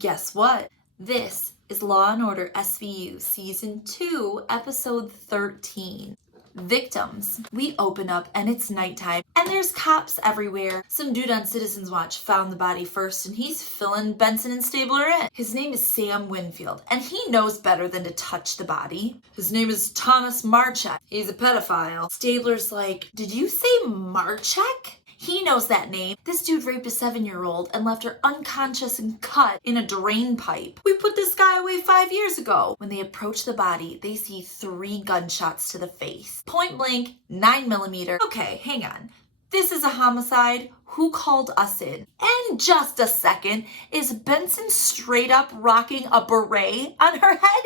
Guess what? This is Law & Order SVU Season 2, Episode 13. Victims. We open up and it's nighttime and there's cops everywhere. Some dude on Citizens Watch found the body first and he's filling Benson and Stabler in. His name is Sam Winfield and he knows better than to touch the body. His name is Thomas Marchek. He's a pedophile. Stabler's like, did you say Marchek? He knows that name. This dude raped a 7-year-old and left her unconscious and cut in a drain pipe. We put this guy away 5 years ago. When they approach the body, they see 3 gunshots to the face. Point blank, 9mm. Okay, hang on. This is a homicide. Who called us in? And just a second, is Benson straight up rocking a beret on her head?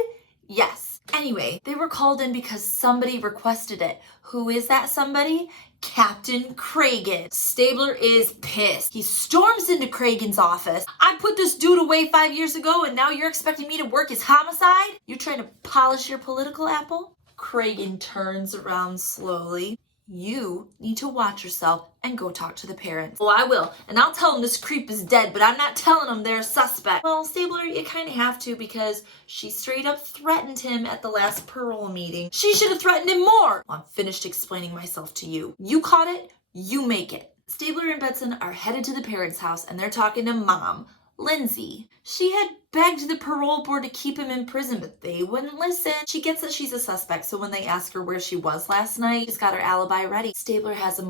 Yes. Anyway, they were called in because somebody requested it. Who is that somebody? Captain Cragen. Stabler is pissed. He storms into Cragen's office. I put this dude away 5 years ago and now you're expecting me to work his homicide? You trying to polish your political apple? Cragen turns around slowly. You need to watch yourself and go talk to the parents. Oh, I will. And I'll tell them this creep is dead, but I'm not telling them they're a suspect. Well, Stabler, you kind of have to because she straight up threatened him at the last parole meeting. She should have threatened him more. Well, I'm finished explaining myself to you. You caught it, you make it. Stabler and Benson are headed to the parents' house and they're talking to Mom, Lindsay. She had begged the parole board to keep him in prison, but they wouldn't listen. She gets that she's a suspect, so when they ask her where she was last night, she's got her alibi ready. Stabler has a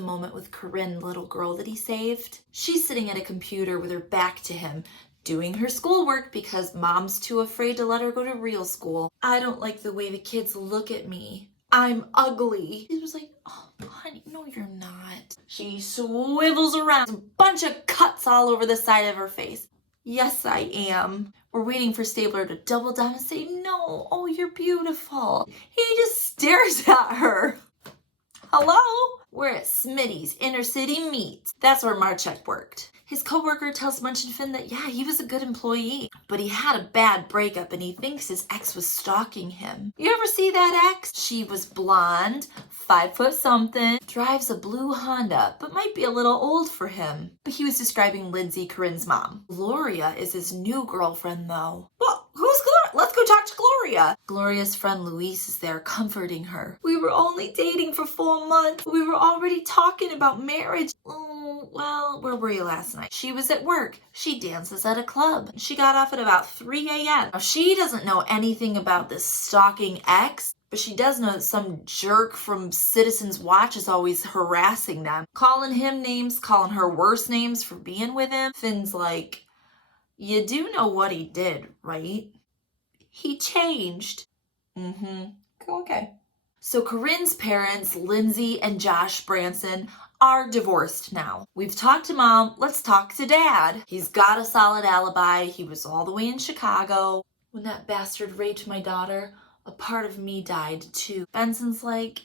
moment with Corinne, the little girl that he saved. She's sitting at a computer with her back to him, doing her schoolwork because Mom's too afraid to let her go to real school. I don't like the way the kids look at me. I'm ugly. She was like, oh, honey, no, you're not. She swivels around, a bunch of cuts all over the side of her face. Yes, I am. We're waiting for Stabler to double down and say, no, oh, you're beautiful. He just stares at her. Hello? We're at Smitty's Inner City Meats. That's where Marchek worked. His coworker tells Munch and Finn that, yeah, he was a good employee, but he had a bad breakup and he thinks his ex was stalking him. You ever see that ex? She was blonde, 5 foot something, drives a blue Honda, but might be a little old for him. But he was describing Lindsay, Corinne's mom. Gloria is his new girlfriend, though. Well, who's Gloria? Let's go talk to Gloria. Gloria's friend Luis is there comforting her. We were only dating for 4 months. We were already talking about marriage. Oh, well, where were you last night? She was at work. She dances at a club. She got off at about 3 a.m. Now, she doesn't know anything about this stalking ex, but she does know that some jerk from Citizens Watch is always harassing them. Calling him names, calling her worse names for being with him. Finn's like, you do know what he did, right? He changed. Okay. So Corinne's parents, Lindsay and Josh Branson, are divorced now. We've talked to Mom, let's talk to Dad. He's got a solid alibi. He was all the way in Chicago. When that bastard raped my daughter, a part of me died too. Benson's like,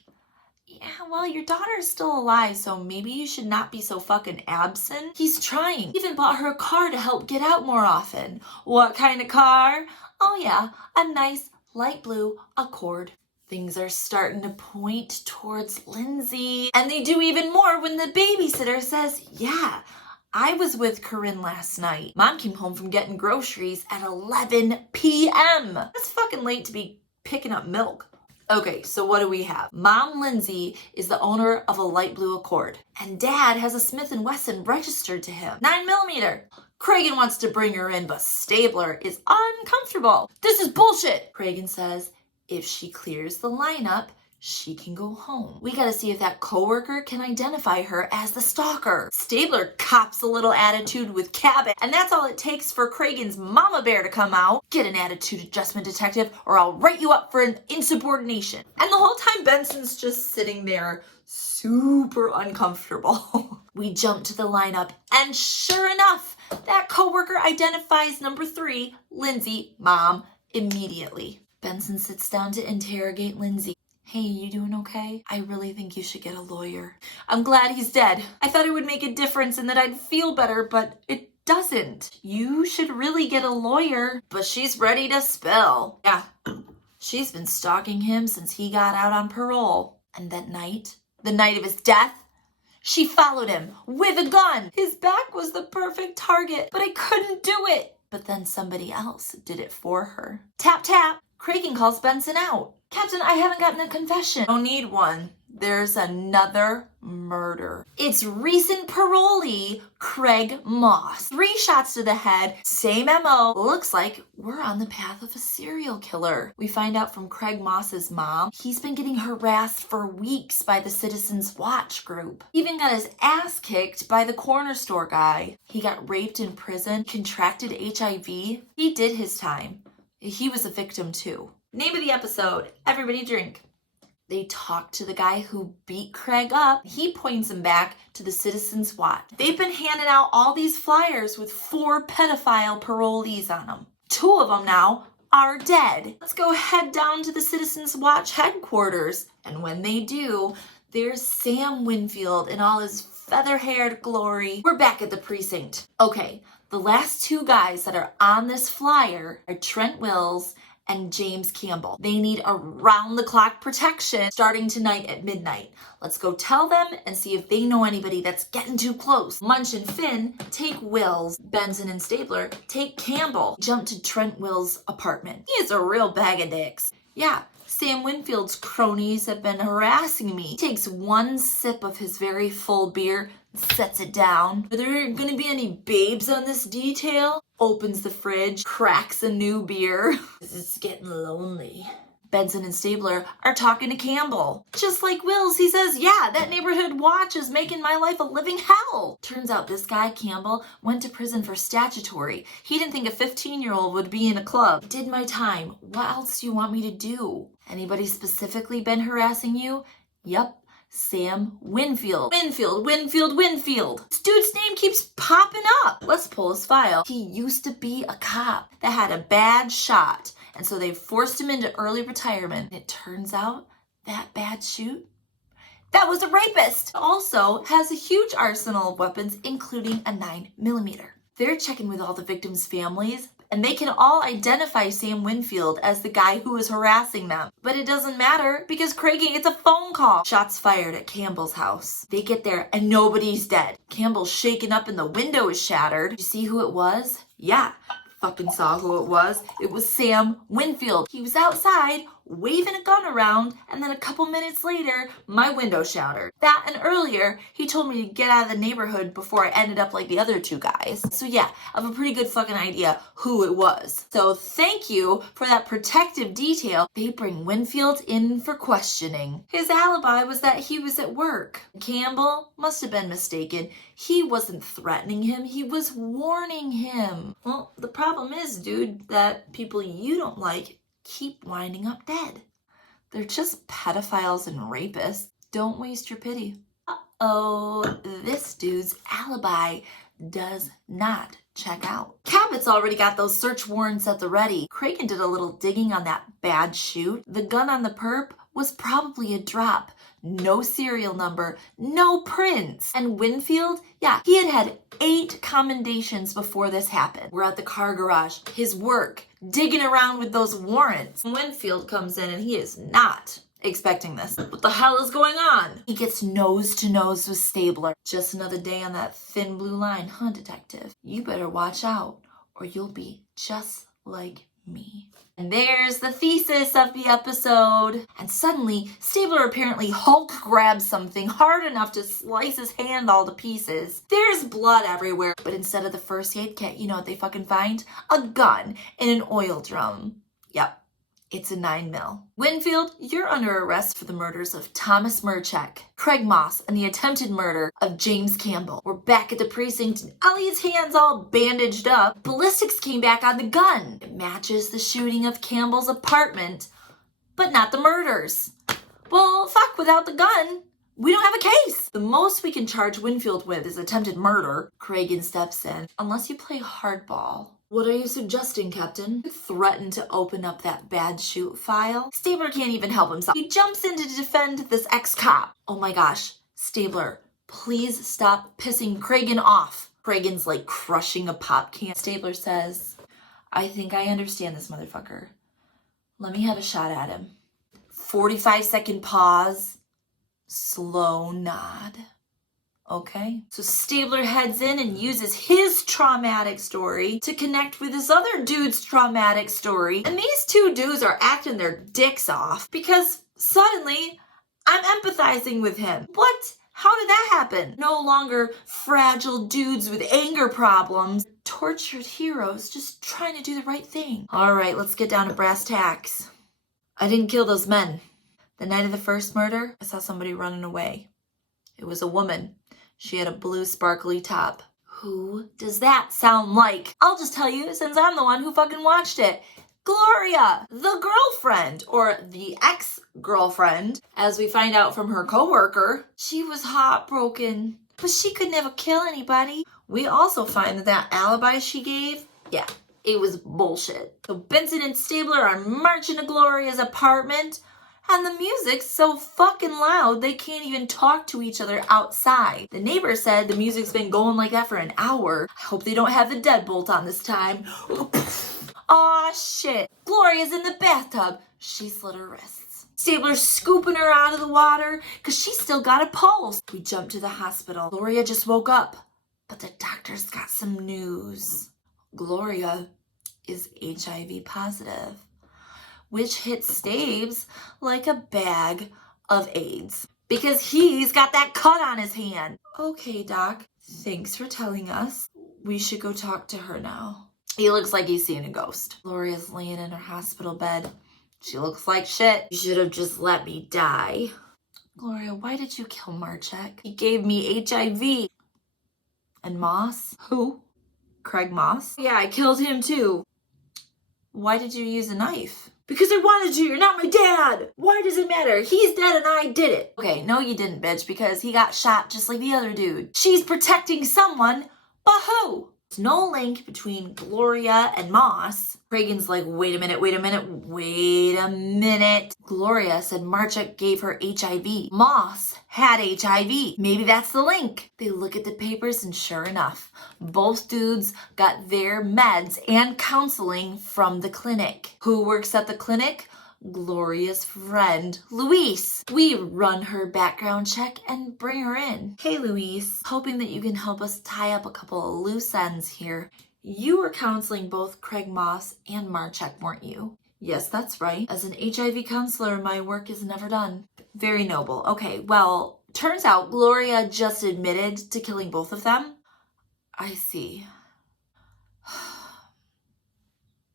yeah, well, your daughter's still alive, so maybe you should not be so fucking absent. He's trying. He even bought her a car to help get out more often. What kind of car? Oh yeah, a nice light blue Accord. Things are starting to point towards Lindsay. And they do even more when the babysitter says, yeah, I was with Corinne last night. Mom came home from getting groceries at 11 p.m. That's fucking late to be picking up milk. Okay, so what do we have? Mom Lindsay is the owner of a light blue Accord. And Dad has a Smith & Wesson registered to him. 9mm. Cragen wants to bring her in, but Stabler is uncomfortable. This is bullshit. Cragen says, if she clears the lineup, she can go home. We gotta see if that coworker can identify her as the stalker. Stabler cops a little attitude with Cabot, and that's all it takes for Cragen's mama bear to come out. Get an attitude adjustment, detective, or I'll write you up for an insubordination. And the whole time Benson's just sitting there, super uncomfortable. We jump to the lineup, and sure enough, that coworker identifies number 3, Lindsay, Mom, immediately. Benson sits down to interrogate Lindsay. Hey, you doing okay? I really think you should get a lawyer. I'm glad he's dead. I thought it would make a difference and that I'd feel better, but it doesn't. You should really get a lawyer. But she's ready to spill. Yeah, she's been stalking him since he got out on parole. And that night, the night of his death, She followed him with a gun. His back was the perfect target, but I couldn't do it. But then somebody else did it for her. Tap, tap. Cragen calls Benson out. Captain, I haven't gotten a confession. Don't need one. There's another murder. It's recent parolee Craig Moss. 3 shots to the head, same MO. Looks like we're on the path of a serial killer. We find out from Craig Moss's mom, he's been getting harassed for weeks by the Citizens Watch group. He even got his ass kicked by the corner store guy. He got raped in prison, contracted HIV. He did his time. He was a victim too. Name of the episode, Everybody Drink. They talk to the guy who beat Craig up. He points him back to the Citizens Watch. They've been handing out all these flyers with 4 pedophile parolees on them. 2 of them now are dead. Let's go head down to the Citizens Watch headquarters. And when they do, there's Sam Winfield in all his feather-haired glory. We're back at the precinct. Okay, the last 2 guys that are on this flyer are Trent Wills and James Campbell. They need around-the-clock protection starting tonight at midnight. Let's go tell them and see if they know anybody that's getting too close. Munch and Finn take Wills. Benson and Stabler take Campbell. Jump to Trent Wills' apartment. He is a real bag of dicks. Yeah, Sam Winfield's cronies have been harassing me. He takes 1 sip of his very full beer, sets it down. Are there gonna be any babes on this detail? Opens the fridge, cracks a new beer. It's getting lonely. Benson and Stabler are talking to Campbell. Just like Wills, he says, yeah, that neighborhood watch is making my life a living hell. Turns out this guy, Campbell, went to prison for statutory. He didn't think a 15-year-old would be in a club. Did my time. What else do you want me to do? Anybody specifically been harassing you? Yep. Sam Winfield. Winfield. This dude's name keeps popping up. Let's pull his file. He used to be a cop that had a bad shot, and so they forced him into early retirement. It turns out that bad shoot, that was a rapist. Also has a huge arsenal of weapons, including a 9mm. They're checking with all the victims' families, and they can all identify Sam Winfield as the guy who was harassing them. But it doesn't matter because Craigie gets a phone call. Shots fired at Campbell's house. They get there and nobody's dead. Campbell's shaken up and the window is shattered. You see who it was? Yeah, fucking saw who it was. It was Sam Winfield. He was outside waving a gun around, and then a couple minutes later, my window shattered. That and earlier, he told me to get out of the neighborhood before I ended up like the other 2 guys. So yeah, I have a pretty good fucking idea who it was. So thank you for that protective detail. They bring Winfield in for questioning. His alibi was that he was at work. Campbell must have been mistaken. He wasn't threatening him, he was warning him. Well, the problem is, dude, that people you don't like keep winding up dead. They're just pedophiles and rapists. Don't waste your pity. Uh-oh, this dude's alibi does not check out. Cabot's already got those search warrants at the ready. Cragen did a little digging on that bad shoot. The gun on the perp was probably a drop. No serial number, no prints. And Winfield, yeah, he had 8 commendations before this happened. We're at the car garage, his work, digging around with those warrants. Winfield comes in and he is not expecting this. What the hell is going on? He gets nose to nose with Stabler. Just another day on that thin blue line, huh, detective? You better watch out or you'll be just like me. And there's the thesis of the episode. And suddenly, Stabler apparently Hulk grabs something hard enough to slice his hand all to pieces. There's blood everywhere. But instead of the first aid kit, you know what they fucking find? A gun in an oil drum. Yep. It's a 9mm. Winfield, you're under arrest for the murders of Thomas Murchek, Craig Moss, and the attempted murder of James Campbell. We're back at the precinct and Ellie's hand's all bandaged up. Ballistics came back on the gun. It matches the shooting of Campbell's apartment, but not the murders. Well, fuck, without the gun, we don't have a case. The most we can charge Winfield with is attempted murder. Cragen steps in. Unless you play hardball. What are you suggesting, Captain? You threatened to open up that bad shoot file? Stabler can't even help himself. He jumps in to defend this ex-cop. Oh my gosh, Stabler, please stop pissing Cragen off. Cragen's like crushing a pop can. Stabler says, I think I understand this motherfucker. Let me have a shot at him. 45-second pause. Slow nod. Okay. So Stabler heads in and uses his traumatic story to connect with this other dude's traumatic story. And these two dudes are acting their dicks off because suddenly I'm empathizing with him. What? How did that happen? No longer fragile dudes with anger problems. Tortured heroes just trying to do the right thing. All right, let's get down to brass tacks. I didn't kill those men. The night of the first murder, I saw somebody running away. It was a woman. She had a blue sparkly top. Who does that sound like? I'll just tell you since I'm the one who fucking watched it. Gloria, the girlfriend, or the ex-girlfriend, as we find out from her coworker. She was heartbroken, but she could never kill anybody. We also find that alibi she gave, yeah, it was bullshit. So Benson and Stabler are marching to Gloria's apartment, and the music's so fucking loud they can't even talk to each other outside. The neighbor said the music's been going like that for an hour. I hope they don't have the deadbolt on this time. Aw, shit. Gloria's in the bathtub. She slit her wrists. Stabler's scooping her out of the water because she's still got a pulse. We jump to the hospital. Gloria just woke up, but the doctor's got some news. Gloria is HIV positive, which hits Stabes like a bag of AIDS because he's got that cut on his hand. Okay, Doc, thanks for telling us. We should go talk to her now. He looks like he's seen a ghost. Gloria's laying in her hospital bed. She looks like shit. You should have just let me die. Gloria, why did you kill Marchek? He gave me HIV. And Moss? Who? Craig Moss? Yeah, I killed him too. Why did you use a knife? Because I wanted to. You're not my dad. Why does it matter? He's dead and I did it. Okay, no you didn't, bitch, because he got shot just like the other dude. She's protecting someone, but who? There's no link between Gloria and Moss. Reagan's like, wait a minute. Gloria said Marchek gave her HIV. Moss had HIV. Maybe that's the link. They look at the papers and sure enough, both dudes got their meds and counseling from the clinic. Who works at the clinic? Gloria's friend, Louise. We run her background check and bring her in. Hey, Louise. Hoping that you can help us tie up a couple of loose ends here. You were counseling both Craig Moss and Marchek, weren't you? Yes, that's right. As an HIV counselor, my work is never done. Very noble. Okay, well, turns out Gloria just admitted to killing both of them. I see.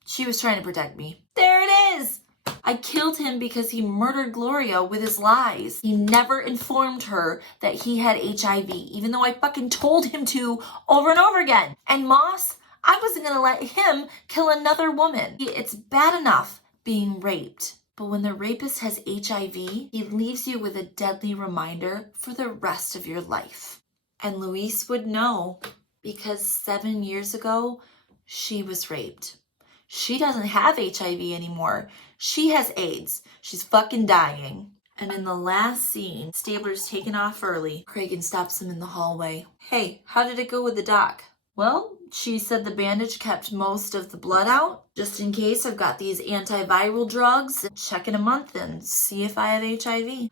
She was trying to protect me. There it is! I killed him because he murdered Gloria with his lies. He never informed her that he had HIV, even though I fucking told him to over and over again. And Moss, I wasn't gonna let him kill another woman. It's bad enough being raped, but when the rapist has HIV, he leaves you with a deadly reminder for the rest of your life. And Louise would know because 7 years ago, she was raped. She doesn't have HIV anymore. She has AIDS. She's fucking dying. And in the last scene, Stabler's taken off early. Cragen stops him in the hallway. Hey, how did it go with the doc? Well, she said the bandage kept most of the blood out. Just in case, I've got these antiviral drugs. Check in a month and see if I have HIV.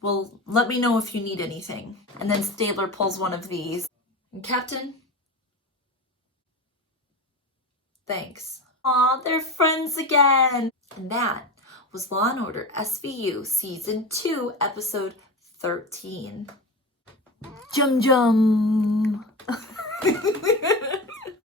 Well, let me know if you need anything. And then Stabler pulls one of these. And Captain? Thanks. Aw, they're friends again. And that was Law & Order SVU Season 2, Episode 13. Jum jum.